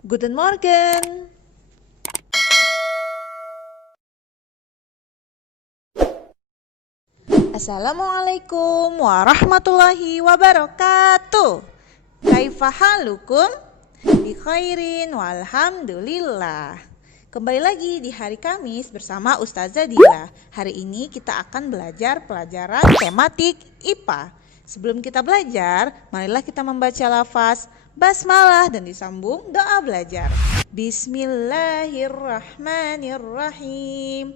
Guten Morgen. Assalamualaikum warahmatullahi wabarakatuh. Kaifa halukum? Bi khairin walhamdulillah. Kembali lagi di hari Kamis bersama Ustazah Dila. Hari ini kita akan belajar pelajaran tematik IPA. Sebelum kita belajar, marilah kita membaca lafaz basmalah dan disambung doa belajar. Bismillahirrahmanirrahim.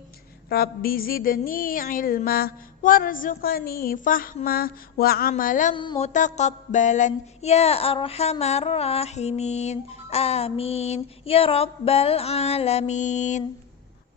Rabbi zidni ilma warzuqni fahma wa amalan mutaqabbalan ya arhamar rahimin. Amin ya rabbal alamin.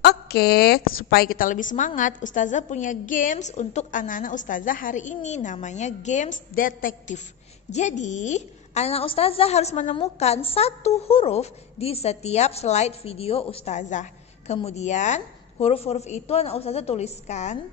Oke, supaya kita lebih semangat, Ustazah punya games untuk anak-anak Ustazah hari ini, namanya games detektif. Jadi, anak Ustazah harus menemukan satu huruf di setiap slide video Ustazah. Kemudian, huruf-huruf itu anak Ustazah tuliskan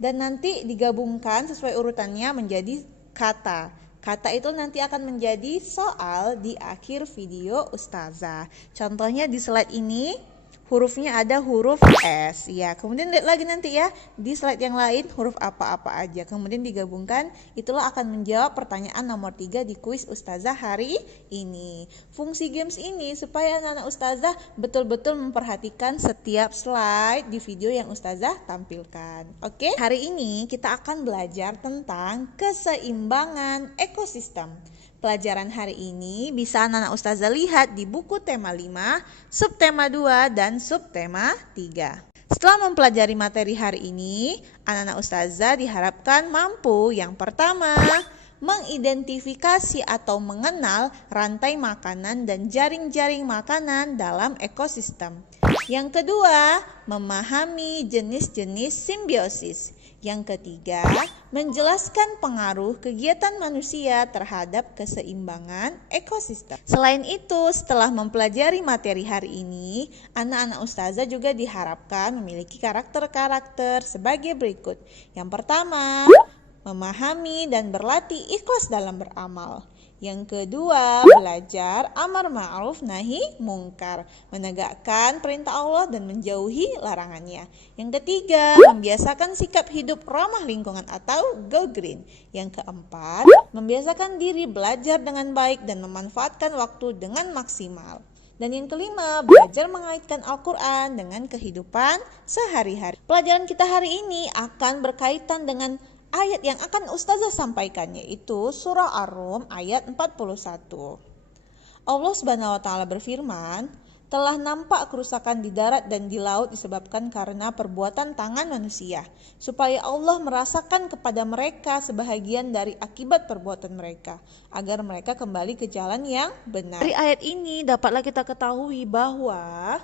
dan nanti digabungkan sesuai urutannya menjadi kata. Kata itu nanti akan menjadi soal di akhir video Ustazah. Contohnya di slide ini hurufnya ada huruf S. Ya, kemudian lihat lagi nanti ya di slide yang lain huruf apa-apa aja. Kemudian digabungkan, itulah akan menjawab pertanyaan nomor 3 di kuis Ustazah hari ini. Fungsi games ini supaya anak-anak Ustazah betul-betul memperhatikan setiap slide di video yang Ustazah tampilkan. Oke, hari ini kita akan belajar tentang keseimbangan ekosistem. Pelajaran hari ini bisa anak-anak Ustazah lihat di buku tema 5, subtema 2, dan subtema 3. Setelah mempelajari materi hari ini, anak-anak Ustazah diharapkan mampu yang pertama, mengidentifikasi atau mengenal rantai makanan dan jaring-jaring makanan dalam ekosistem. Yang kedua, memahami jenis-jenis simbiosis. Yang ketiga, menjelaskan pengaruh kegiatan manusia terhadap keseimbangan ekosistem. Selain itu, setelah mempelajari materi hari ini, anak-anak Ustazah juga diharapkan memiliki karakter-karakter sebagai berikut. Yang pertama, memahami dan berlatih ikhlas dalam beramal. Yang kedua, belajar amar ma'ruf nahi mungkar, menegakkan perintah Allah dan menjauhi larangannya. Yang ketiga, membiasakan sikap hidup ramah lingkungan atau go green. Yang keempat, membiasakan diri belajar dengan baik dan memanfaatkan waktu dengan maksimal. Dan yang kelima, belajar mengaitkan Al-Quran dengan kehidupan sehari-hari. Pelajaran kita hari ini akan berkaitan dengan ayat yang akan Ustazah sampaikan, yaitu surah Ar-Rum ayat 41. Allah Subhanahu wa taala berfirman, telah nampak kerusakan di darat dan di laut disebabkan karena perbuatan tangan manusia, supaya Allah merasakan kepada mereka sebahagian dari akibat perbuatan mereka, agar mereka kembali ke jalan yang benar. Dari ayat ini dapatlah kita ketahui bahwa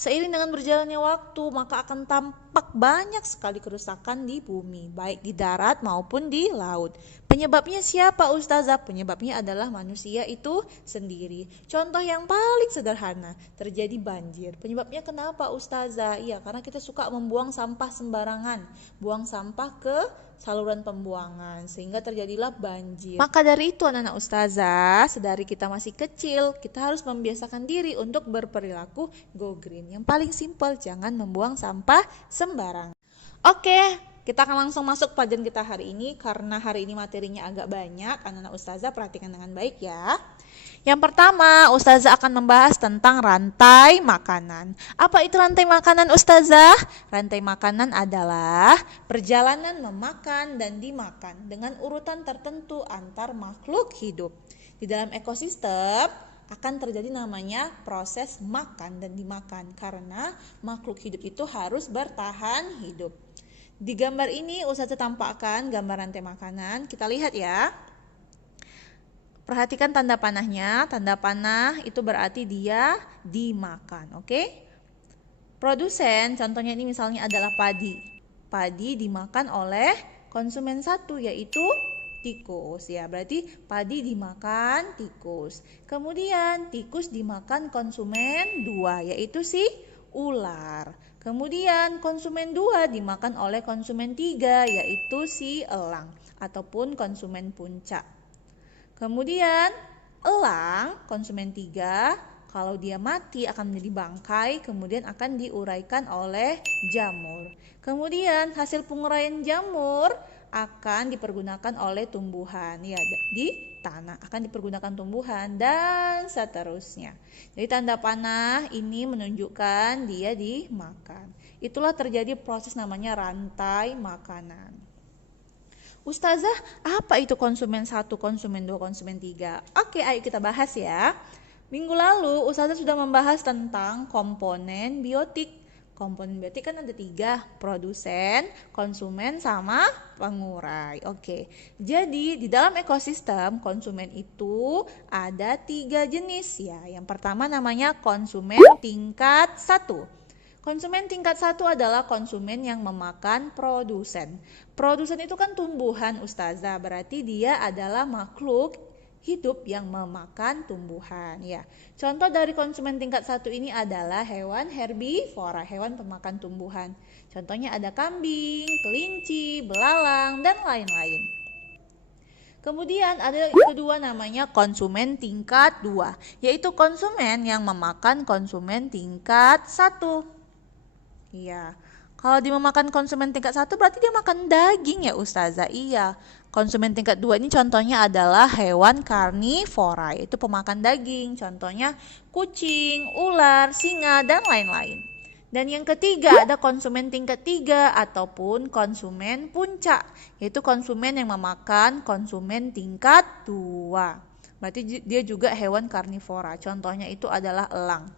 seiring dengan berjalannya waktu, maka akan tampak banyak sekali kerusakan di bumi, baik di darat maupun di laut. Penyebabnya siapa Ustazah? Penyebabnya adalah manusia itu sendiri. Contoh yang paling sederhana, terjadi banjir. Penyebabnya kenapa Ustazah? Iya, karena kita suka membuang sampah sembarangan, buang sampah ke saluran pembuangan, sehingga terjadilah banjir. Maka dari itu anak-anak Ustazah, sedari kita masih kecil, kita harus membiasakan diri untuk berperilaku go green. Yang paling simpel, jangan membuang sampah sembarangan. Oke, kita akan langsung masuk pelajaran kita hari ini. Karena hari ini materinya agak banyak, anak-anak Ustazah perhatikan dengan baik ya. Yang pertama, Ustazah akan membahas tentang rantai makanan. Apa itu rantai makanan Ustazah? Rantai makanan adalah perjalanan memakan dan dimakan dengan urutan tertentu antar makhluk hidup. Di dalam ekosistem akan terjadi namanya proses makan dan dimakan karena makhluk hidup itu harus bertahan hidup. Di gambar ini Ustazah tampakkan gambar rantai makanan. Kita lihat ya. Perhatikan tanda panahnya. Tanda panah itu berarti dia dimakan, oke? Produsen, contohnya ini misalnya adalah padi. Padi dimakan oleh konsumen satu, yaitu tikus ya. Berarti padi dimakan tikus. Kemudian tikus dimakan konsumen 2, yaitu si ular. Kemudian konsumen 2 dimakan oleh konsumen 3, yaitu si elang ataupun konsumen puncak. Kemudian elang konsumen 3, Kalau dia mati akan menjadi bangkai, kemudian akan diuraikan oleh jamur. Kemudian hasil penguraian jamur akan dipergunakan oleh tumbuhan, ya, di tanah akan dipergunakan tumbuhan dan seterusnya. Jadi tanda panah ini menunjukkan dia dimakan. Itulah terjadi proses namanya rantai makanan. Ustazah, apa itu konsumen 1, konsumen 2, konsumen 3? Oke, ayo kita bahas ya. Minggu lalu Ustazah sudah membahas tentang komponen biotik. Komponen biotik kan ada 3, produsen, konsumen, sama pengurai. Oke, jadi di dalam ekosistem konsumen itu ada 3 jenis ya. Yang pertama namanya konsumen tingkat 1. Konsumen tingkat 1 adalah konsumen yang memakan produsen. Produsen itu kan tumbuhan Ustazah, berarti dia adalah makhluk hidup yang memakan tumbuhan ya. Contoh dari konsumen tingkat 1 ini adalah hewan herbivora, hewan pemakan tumbuhan. Contohnya ada kambing, kelinci, belalang, dan lain-lain. Kemudian ada yang kedua namanya konsumen tingkat 2, yaitu konsumen yang memakan konsumen tingkat 1. Iya. Kalau dia memakan konsumen tingkat 1 berarti dia makan daging ya Ustazah. Iya. Konsumen tingkat 2 ini contohnya adalah hewan karnivora, yaitu pemakan daging. Contohnya kucing, ular, singa, dan lain-lain. Dan yang ketiga ada konsumen tingkat 3 ataupun konsumen puncak, yaitu konsumen yang memakan konsumen tingkat 2. Berarti dia juga hewan karnivora. Contohnya itu adalah elang.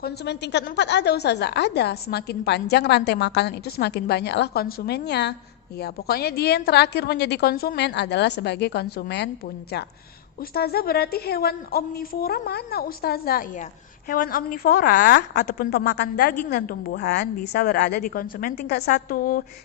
Konsumen tingkat 4 ada Ustazah? Ada. Semakin panjang rantai makanan itu semakin banyaklah konsumennya. Ya, pokoknya dia yang terakhir menjadi konsumen adalah sebagai konsumen puncak. Ustazah, berarti hewan omnivora mana Ustazah? Ya, hewan omnivora ataupun pemakan daging dan tumbuhan bisa berada di konsumen tingkat 1,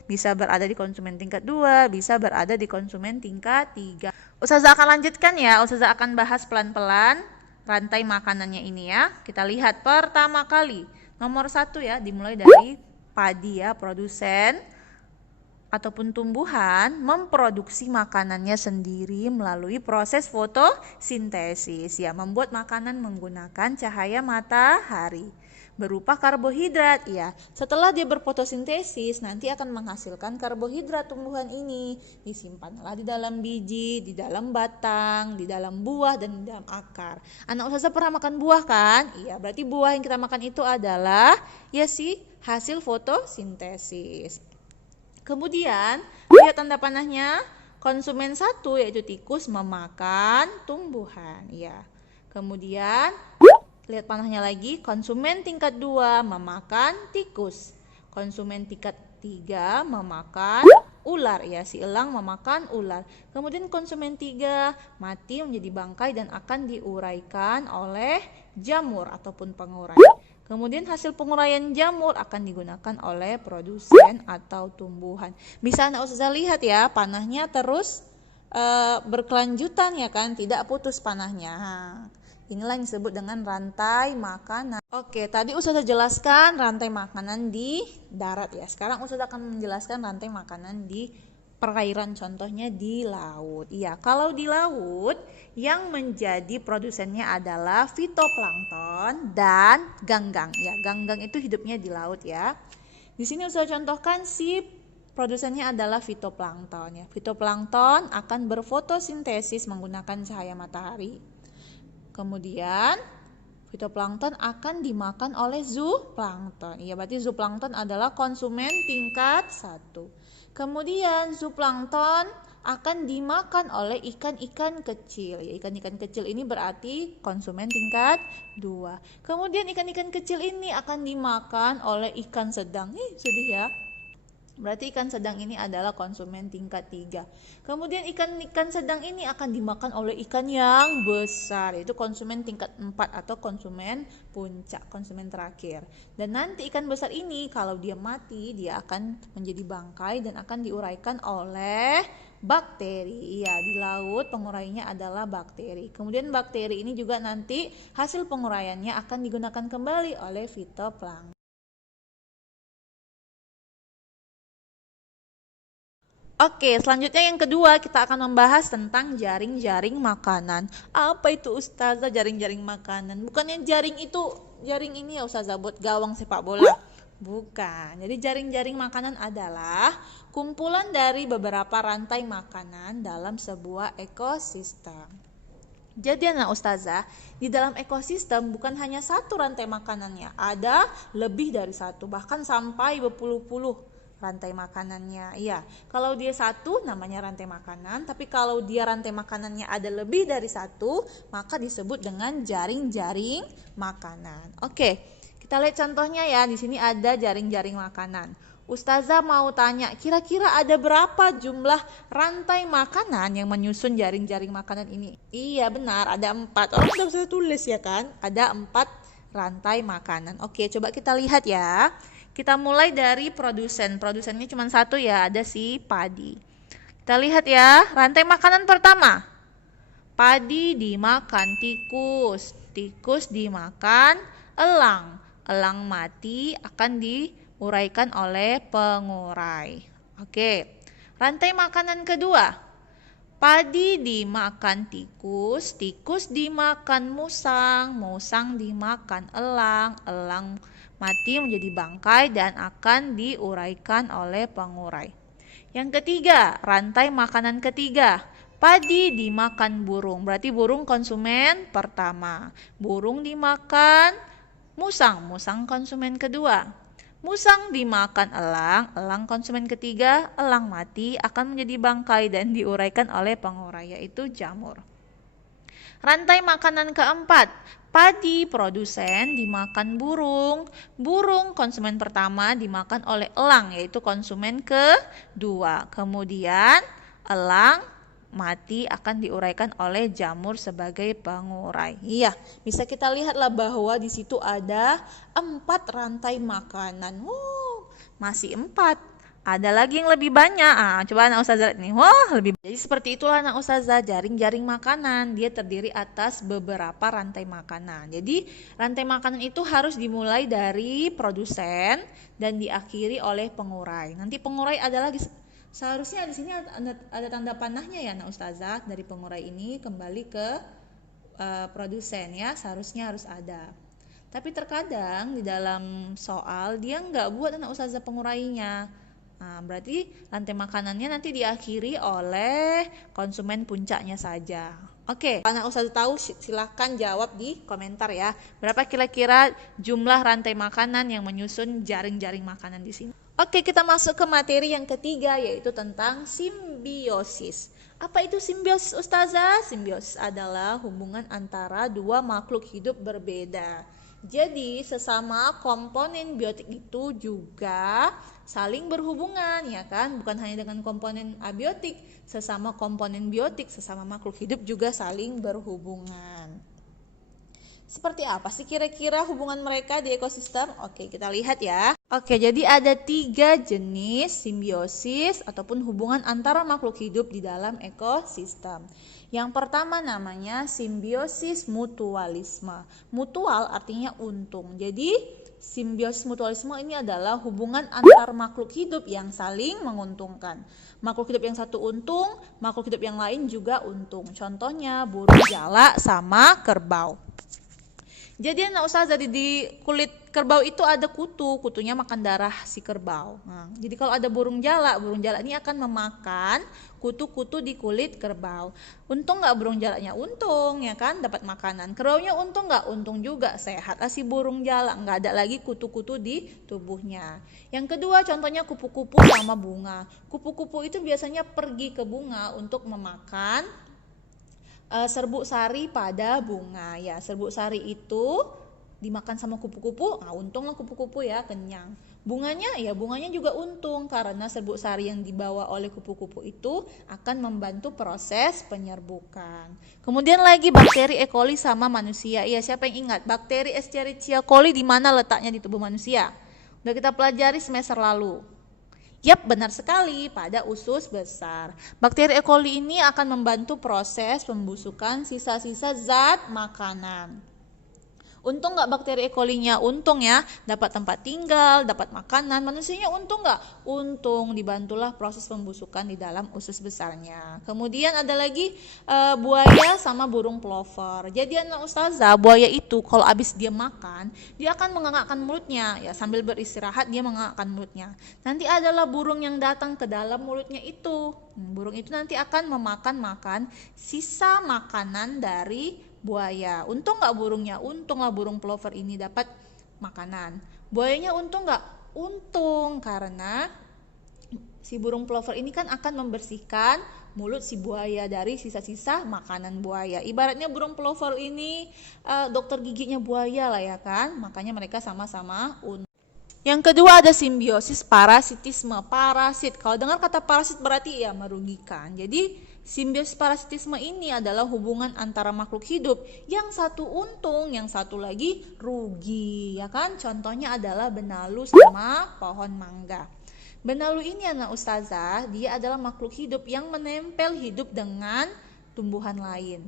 bisa berada di konsumen tingkat 2, bisa berada di konsumen tingkat 3. Ustazah akan lanjutkan ya, Ustazah akan bahas pelan-pelan rantai makanannya ini ya. Kita lihat pertama kali nomor 1 ya, dimulai dari padi ya. Produsen ataupun tumbuhan memproduksi makanannya sendiri melalui proses fotosintesis ya, membuat makanan menggunakan cahaya matahari berupa karbohidrat ya. Setelah dia berfotosintesis nanti akan menghasilkan karbohidrat tumbuhan ini, disimpanlah di dalam biji, di dalam batang, di dalam buah, dan di dalam akar. Anak Ustazah pernah makan buah kan? Iya, berarti buah yang kita makan itu adalah ya sih hasil fotosintesis. Kemudian lihat tanda panahnya, konsumen 1 yaitu tikus memakan tumbuhan ya. Kemudian lihat panahnya lagi, konsumen tingkat 2 memakan tikus. Konsumen tingkat 3 memakan ular ya, si elang memakan ular. Kemudian konsumen 3 mati menjadi bangkai dan akan diuraikan oleh jamur ataupun pengurai. Kemudian hasil penguraian jamur akan digunakan oleh produsen atau tumbuhan. Bisa Anda Ustazah lihat ya, panahnya terus berkelanjutan ya kan, tidak putus panahnya. Inilah yang disebut dengan rantai makanan. Oke, tadi Ustazah jelaskan rantai makanan di darat ya. Sekarang Ustazah akan menjelaskan rantai makanan di perairan, contohnya di laut. Iya, kalau di laut yang menjadi produsennya adalah fitoplankton dan ganggang. Ya, ganggang itu hidupnya di laut ya. Di sini Ustazah contohkan si produsennya adalah fitoplankton ya. Fitoplankton akan berfotosintesis menggunakan cahaya matahari. Kemudian fitoplankton akan dimakan oleh zooplankton. Iya, berarti zooplankton adalah konsumen tingkat 1. Kemudian zooplankton akan dimakan oleh ikan-ikan kecil. Ya, ikan-ikan kecil ini berarti konsumen tingkat 2. Kemudian ikan-ikan kecil ini akan dimakan oleh ikan sedang. Sedih ya. Berarti ikan sedang ini adalah konsumen tingkat 3. Kemudian ikan-ikan sedang ini akan dimakan oleh ikan yang besar, yaitu konsumen tingkat 4 atau konsumen puncak, konsumen terakhir. Dan nanti ikan besar ini kalau dia mati, dia akan menjadi bangkai dan akan diuraikan oleh bakteri. Iya, di laut pengurainya adalah bakteri. Kemudian bakteri ini juga nanti hasil penguraiannya akan digunakan kembali oleh fitoplankton. Oke, selanjutnya yang kedua kita akan membahas tentang jaring-jaring makanan. Apa itu Ustazah jaring-jaring makanan? Bukannya jaring itu, jaring ini ya Ustazah buat gawang sepak bola? Bukan. Jadi jaring-jaring makanan adalah kumpulan dari beberapa rantai makanan dalam sebuah ekosistem. Jadi anak Ustazah, di dalam ekosistem bukan hanya satu rantai makanannya, ada lebih dari satu, bahkan sampai berpuluh-puluh rantai makanannya. Iya, kalau dia satu namanya rantai makanan, tapi kalau dia rantai makanannya ada lebih dari satu, maka disebut dengan jaring-jaring makanan. Oke, kita lihat contohnya ya. Di sini ada jaring-jaring makanan. Ustazah mau tanya, kira-kira ada berapa jumlah rantai makanan yang menyusun jaring-jaring makanan ini? Iya benar, ada 4. Orang sudah bisa tulis ya kan? Ada 4 rantai makanan. Oke, coba kita lihat ya. Kita mulai dari produsen. Produsennya cuma satu ya, ada si padi. Kita lihat ya, rantai makanan pertama. Padi dimakan tikus, tikus dimakan elang. Elang mati akan diuraikan oleh pengurai. Oke. Rantai makanan kedua. Padi dimakan tikus, tikus dimakan musang, musang dimakan elang, elang mati menjadi bangkai dan akan diuraikan oleh pengurai. Yang ketiga, rantai makanan ketiga. Padi dimakan burung, berarti burung konsumen pertama. Burung dimakan musang, musang konsumen kedua. Musang dimakan elang, elang konsumen ketiga. Elang mati akan menjadi bangkai dan diuraikan oleh pengurai, yaitu jamur. Rantai makanan keempat. Padi produsen dimakan burung, burung konsumen pertama dimakan oleh elang, yaitu konsumen kedua. Kemudian elang mati akan diuraikan oleh jamur sebagai pengurai. Iya, bisa kita lihatlah bahwa di situ ada 4 rantai makanan. Masih 4. Ada lagi yang lebih banyak. Coba anak Ustazah lihat nih. Wah, lebih banyak. Jadi seperti itulah anak Ustazah, jaring-jaring makanan. Dia terdiri atas beberapa rantai makanan. Jadi rantai makanan itu harus dimulai dari produsen dan diakhiri oleh pengurai. Nanti pengurai ada lagi. Seharusnya di sini ada tanda panahnya ya anak Ustazah. Dari pengurai ini kembali ke produsen ya. Seharusnya harus ada. Tapi terkadang di dalam soal dia nggak buat anak Ustazah pengurainya. Nah, berarti rantai makanannya nanti diakhiri oleh konsumen puncaknya saja. Oke, anak Ustazah tahu silahkan jawab di komentar ya. Berapa kira-kira jumlah rantai makanan yang menyusun jaring-jaring makanan di sini? Oke, kita masuk ke materi yang ketiga yaitu tentang simbiosis. Apa itu simbiosis Ustazah? Simbiosis adalah hubungan antara dua makhluk hidup berbeda. Jadi sesama komponen biotik itu juga saling berhubungan ya kan, bukan hanya dengan komponen abiotik, sesama komponen biotik, sesama makhluk hidup juga saling berhubungan. Seperti apa sih kira-kira hubungan mereka di ekosistem? Oke, kita lihat ya. Oke, jadi ada 3 jenis simbiosis ataupun hubungan antara makhluk hidup di dalam ekosistem. Yang pertama namanya simbiosis mutualisme. Mutual artinya untung. Jadi simbiosis mutualisme ini adalah hubungan antar makhluk hidup yang saling menguntungkan. Makhluk hidup yang satu untung, makhluk hidup yang lain juga untung. Contohnya burung jalak sama kerbau. Jadi anak Ustazah di kulit kerbau itu ada kutu, kutunya makan darah si kerbau. Nah, jadi kalau ada burung jalak ini akan memakan kutu-kutu di kulit kerbau. Untung nggak burung jalaknya? Untung ya kan, dapat makanan. Kerbaunya untung nggak? Untung juga, sehat si burung jalak, nggak ada lagi kutu-kutu di tubuhnya. Yang kedua contohnya kupu-kupu sama bunga. Kupu-kupu itu biasanya pergi ke bunga untuk memakan serbuk sari pada bunga ya. Serbuk sari itu dimakan sama kupu-kupu, nah untunglah kupu-kupu ya, kenyang. Bunganya juga untung karena serbuk sari yang dibawa oleh kupu-kupu itu akan membantu proses penyerbukan. Kemudian lagi bakteri E. coli sama manusia. Ya, siapa yang ingat bakteri Escherichia coli di mana letaknya di tubuh manusia? Udah kita pelajari semester lalu. Yap, benar sekali, pada usus besar. Bakteri E. coli ini akan membantu proses pembusukan sisa-sisa zat makanan. Untung nggak bakteri E. coli-nya? Untung ya, dapat tempat tinggal, dapat makanan. Manusianya untung nggak? Untung, dibantulah proses pembusukan di dalam usus besarnya. Kemudian ada lagi buaya sama burung plover. Jadi anak ustazah, buaya itu kalau habis dia makan, dia akan menganggakkan mulutnya. Ya, sambil beristirahat dia menganggakkan mulutnya. Nanti adalah burung yang datang ke dalam mulutnya itu. Burung itu nanti akan memakan sisa makanan dari buaya. Untung nggak burungnya? Untunglah burung plover ini dapat makanan. Buayanya untung nggak? Untung, karena si burung plover ini kan akan membersihkan mulut si buaya dari sisa-sisa makanan buaya. Ibaratnya burung plover ini dokter giginya buaya lah ya kan. Makanya mereka sama-sama untung. Yang kedua ada simbiosis parasitisme. Parasit, kalau dengar kata parasit berarti ya merugikan. Jadi simbiosis parasitisme ini adalah hubungan antara makhluk hidup, yang satu untung, yang satu lagi rugi, ya kan? Contohnya adalah benalu sama pohon mangga. Benalu ini anak ustazah, dia adalah makhluk hidup yang menempel hidup dengan tumbuhan lain.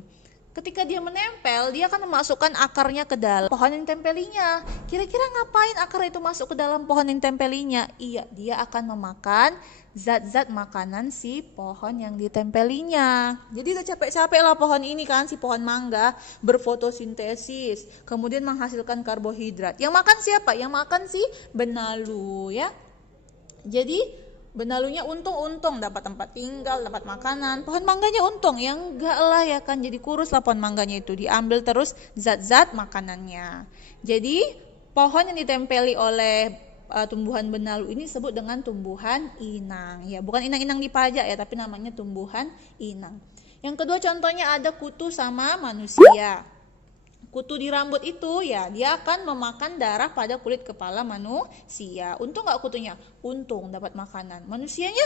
Ketika dia menempel, dia akan memasukkan akarnya ke dalam pohon yang tempelinya. Kira-kira ngapain akar itu masuk ke dalam pohon yang tempelinya? Iya, dia akan memakan zat-zat makanan si pohon yang ditempelinya. Jadi udah capek-capek lah pohon ini kan, si pohon mangga berfotosintesis, kemudian menghasilkan karbohidrat. Yang makan siapa? Yang makan si benalu ya. Jadi benalunya untung dapat tempat tinggal, dapat makanan. Pohon mangganya untung, ya enggak lah ya kan, jadi kurus lah pohon mangganya itu, diambil terus zat-zat makanannya. Jadi pohon yang ditempeli oleh tumbuhan benalu ini disebut dengan tumbuhan inang. Ya, bukan inang-inang dipajak ya, tapi namanya tumbuhan inang. Yang kedua contohnya ada kutu sama manusia. Kutu di rambut itu ya dia akan memakan darah pada kulit kepala manusia. Untung nggak kutunya? Untung, dapat makanan. Manusianya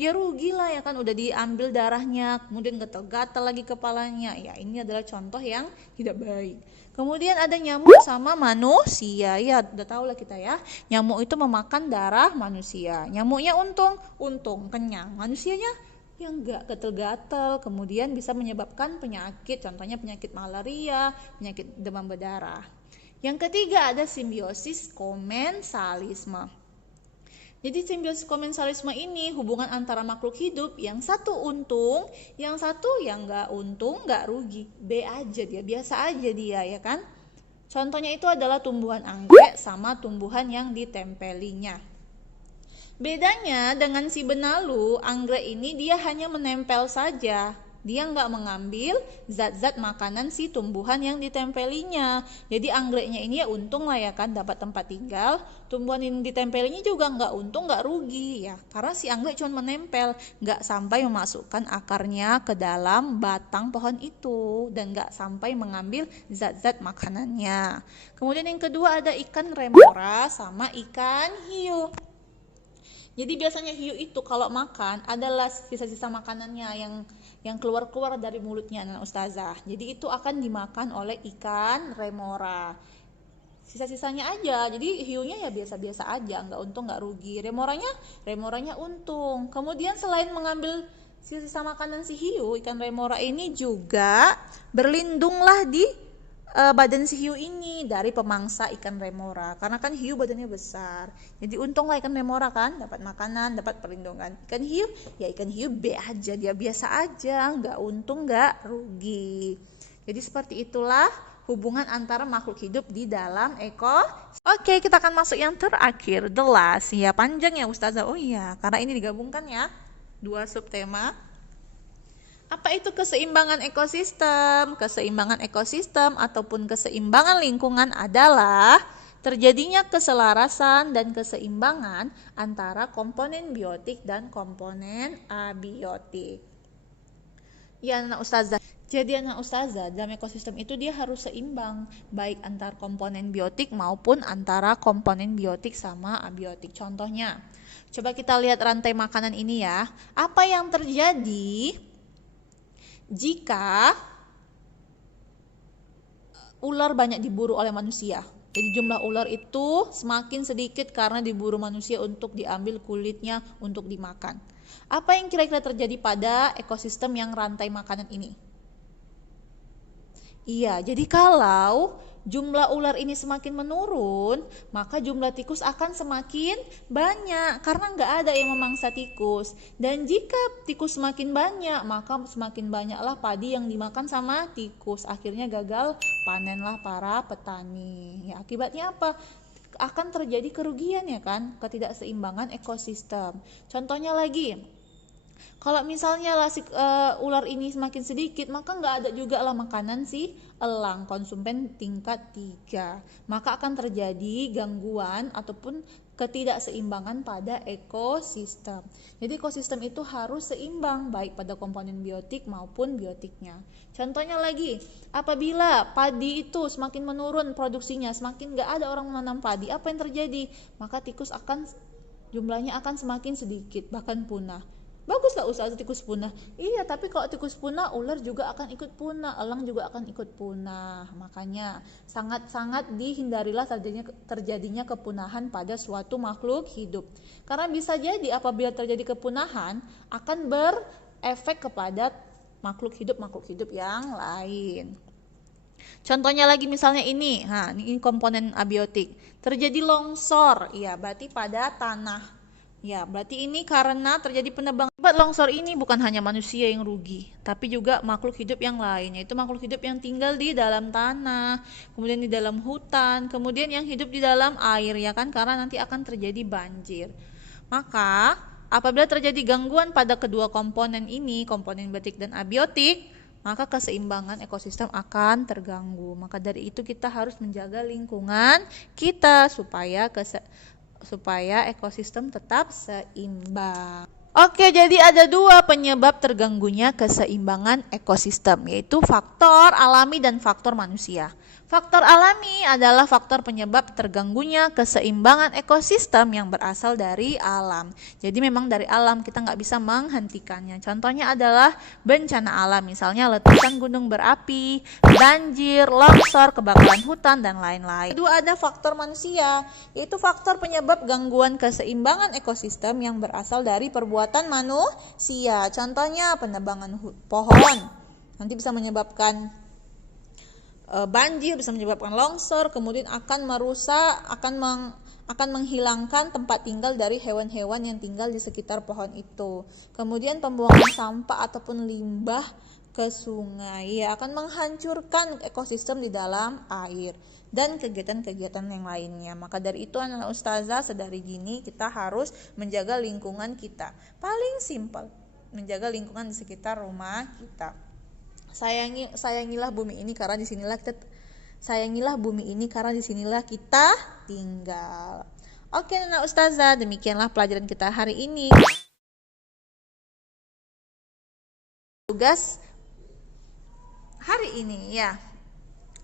ya rugi lah ya kan, udah diambil darahnya, kemudian gatal-gatal lagi kepalanya. Ya ini adalah contoh yang tidak baik. Kemudian ada nyamuk sama manusia. Ya udah tahu lah kita ya, nyamuk itu memakan darah manusia. Nyamuknya untung kenyang. Manusianya yang enggak, gatal-gatal, kemudian bisa menyebabkan penyakit, contohnya penyakit malaria, penyakit demam berdarah. Yang ketiga ada simbiosis komensalisme. Jadi simbiosis komensalisme ini hubungan antara makhluk hidup, yang satu untung, yang satu yang enggak untung, enggak rugi, B aja dia, biasa aja dia ya kan. Contohnya itu adalah tumbuhan anggrek sama tumbuhan yang ditempelinya. Bedanya dengan si benalu, anggrek ini dia hanya menempel saja. Dia nggak mengambil zat-zat makanan si tumbuhan yang ditempelinya. Jadi anggreknya ini ya untung lah ya kan, dapat tempat tinggal. Tumbuhan yang ditempelinya juga nggak untung, nggak rugi ya. Karena si anggrek cuma menempel, nggak sampai memasukkan akarnya ke dalam batang pohon itu. Dan nggak sampai mengambil zat-zat makanannya. Kemudian yang kedua ada ikan remora sama ikan hiu. Jadi biasanya hiu itu kalau makan adalah sisa-sisa makanannya yang keluar-keluar dari mulutnya anak ustazah. Jadi itu akan dimakan oleh ikan remora. Sisa-sisanya aja. Jadi hiunya ya biasa-biasa aja, nggak untung nggak rugi. Remoranya untung. Kemudian selain mengambil sisa-sisa makanan si hiu, ikan remora ini juga berlindunglah di badan si hiu ini dari pemangsa ikan remora, karena kan hiu badannya besar, jadi untunglah ikan remora kan dapat makanan, dapat perlindungan. Ikan hiu B aja, dia biasa aja, nggak untung nggak rugi. Jadi seperti itulah hubungan antara makhluk hidup di dalam Oke, kita akan masuk yang terakhir, the last. Ya panjang ya ustazah. Oh iya, karena ini digabungkan ya, 2 subtema. Apa itu keseimbangan ekosistem? Keseimbangan ekosistem ataupun keseimbangan lingkungan adalah terjadinya keselarasan dan keseimbangan antara komponen biotik dan komponen abiotik. Ya anak ustazah. Jadi anak ustazah, dalam ekosistem itu dia harus seimbang, baik antar komponen biotik maupun antara komponen biotik sama abiotik. Contohnya, coba kita lihat rantai makanan ini ya. Apa yang terjadi jika ular banyak diburu oleh manusia? Jadi jumlah ular itu semakin sedikit karena diburu manusia untuk diambil kulitnya untuk dimakan. Apa yang kira-kira terjadi pada ekosistem yang rantai makanan ini? Iya, jadi kalau jumlah ular ini semakin menurun, maka jumlah tikus akan semakin banyak karena nggak ada yang memangsa tikus. Dan jika tikus semakin banyak, maka semakin banyaklah padi yang dimakan sama tikus. Akhirnya gagal panenlah para petani. Ya, akibatnya apa? Akan terjadi kerugian ya kan, ketidakseimbangan ekosistem. Contohnya lagi, kalau misalnya ular ini semakin sedikit, maka nggak ada juga lah makanan si elang, konsumen tingkat 3. Maka akan terjadi gangguan ataupun ketidakseimbangan pada ekosistem. Jadi ekosistem itu harus seimbang baik pada komponen biotik maupun biotiknya. Contohnya lagi, apabila padi itu semakin menurun produksinya, semakin nggak ada orang menanam padi, apa yang terjadi? Maka jumlahnya akan semakin sedikit, bahkan punah. Baguslah usaha tikus punah. Iya, tapi kalau tikus punah, ular juga akan ikut punah, elang juga akan ikut punah. Makanya sangat-sangat dihindarilah terjadinya kepunahan pada suatu makhluk hidup. Karena bisa jadi apabila terjadi kepunahan akan berefek kepada makhluk hidup yang lain. Contohnya lagi misalnya ini komponen abiotik. Terjadi longsor, ya berarti pada tanah. Ya, berarti ini karena terjadi penebangan. Akibat longsor ini bukan hanya manusia yang rugi, tapi juga makhluk hidup yang lain, yaitu makhluk hidup yang tinggal di dalam tanah, kemudian di dalam hutan, kemudian yang hidup di dalam air, ya kan, karena nanti akan terjadi banjir. Maka, apabila terjadi gangguan pada kedua komponen ini, komponen biotik dan abiotik, maka keseimbangan ekosistem akan terganggu. Maka dari itu kita harus menjaga lingkungan kita supaya ekosistem tetap seimbang. Oke, jadi ada 2 penyebab terganggunya keseimbangan ekosistem, yaitu faktor alami dan faktor manusia. Faktor alami adalah faktor penyebab terganggunya keseimbangan ekosistem yang berasal dari alam. Jadi memang dari alam, kita nggak bisa menghentikannya. Contohnya adalah bencana alam, misalnya letusan gunung berapi, banjir, longsor, kebakaran hutan, dan lain-lain. Kedua, ada faktor manusia, yaitu faktor penyebab gangguan keseimbangan ekosistem yang berasal dari perbuatan manusia. Contohnya penebangan pohon, nanti bisa menyebabkan banjir, bisa menyebabkan longsor, kemudian akan merusak, akan menghilangkan tempat tinggal dari hewan-hewan yang tinggal di sekitar pohon itu. Kemudian pembuangan sampah ataupun limbah ke sungai, ya, akan menghancurkan ekosistem di dalam air dan kegiatan-kegiatan yang lainnya. Maka dari itu anak ustazah sedari dini kita harus menjaga lingkungan kita. Paling simpel, menjaga lingkungan di sekitar rumah kita. Sayangilah bumi ini karena disinilah kita tinggal. Oke, Nana Ustazah, demikianlah pelajaran kita hari ini. Tugas hari ini, ya.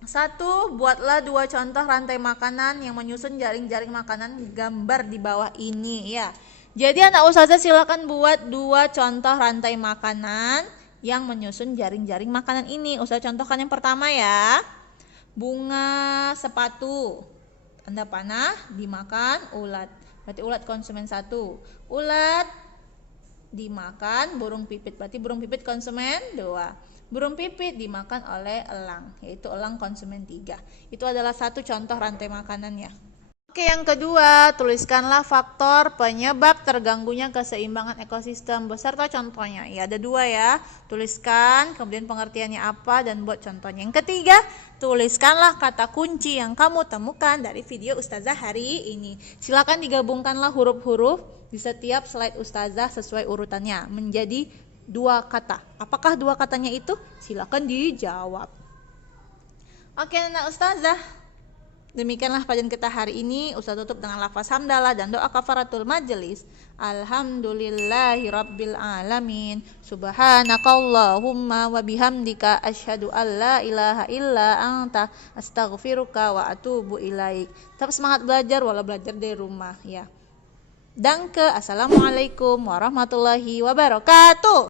1, buatlah 2 contoh rantai makanan yang menyusun jaring-jaring makanan, gambar di bawah ini, ya. Jadi anak ustazah silakan buat 2 contoh rantai makanan yang menyusun jaring-jaring makanan ini. Ustazah contohkan yang pertama, ya. Bunga sepatu, tanda panah, dimakan ulat. Berarti ulat konsumen 1. Ulat dimakan burung pipit, berarti burung pipit konsumen 2. Burung pipit dimakan oleh elang, yaitu elang konsumen 3. Itu adalah 1 contoh rantai makanannya. Oke, yang kedua, tuliskanlah faktor penyebab terganggunya keseimbangan ekosistem beserta contohnya. Ya, ada 2 ya. Tuliskan, kemudian pengertiannya apa, dan buat contohnya. Yang ketiga, tuliskanlah kata kunci yang kamu temukan dari video ustazah hari ini. Silakan digabungkanlah huruf-huruf di setiap slide ustazah sesuai urutannya menjadi 2 kata. Apakah 2 katanya itu? Silakan dijawab. Oke, anak ustazah, demikianlah pelajaran kita hari ini. Ustazah tutup dengan lafaz hamdalah dan doa kafaratul majelis. Alhamdulillahirabbil alamin. Subhanakallahumma wa bihamdika asyhadu an la ilaha illa anta astaghfiruka wa atubu ilaik. Tetap semangat belajar walau belajar dari rumah, ya. Danke. Assalamualaikum warahmatullahi wabarakatuh.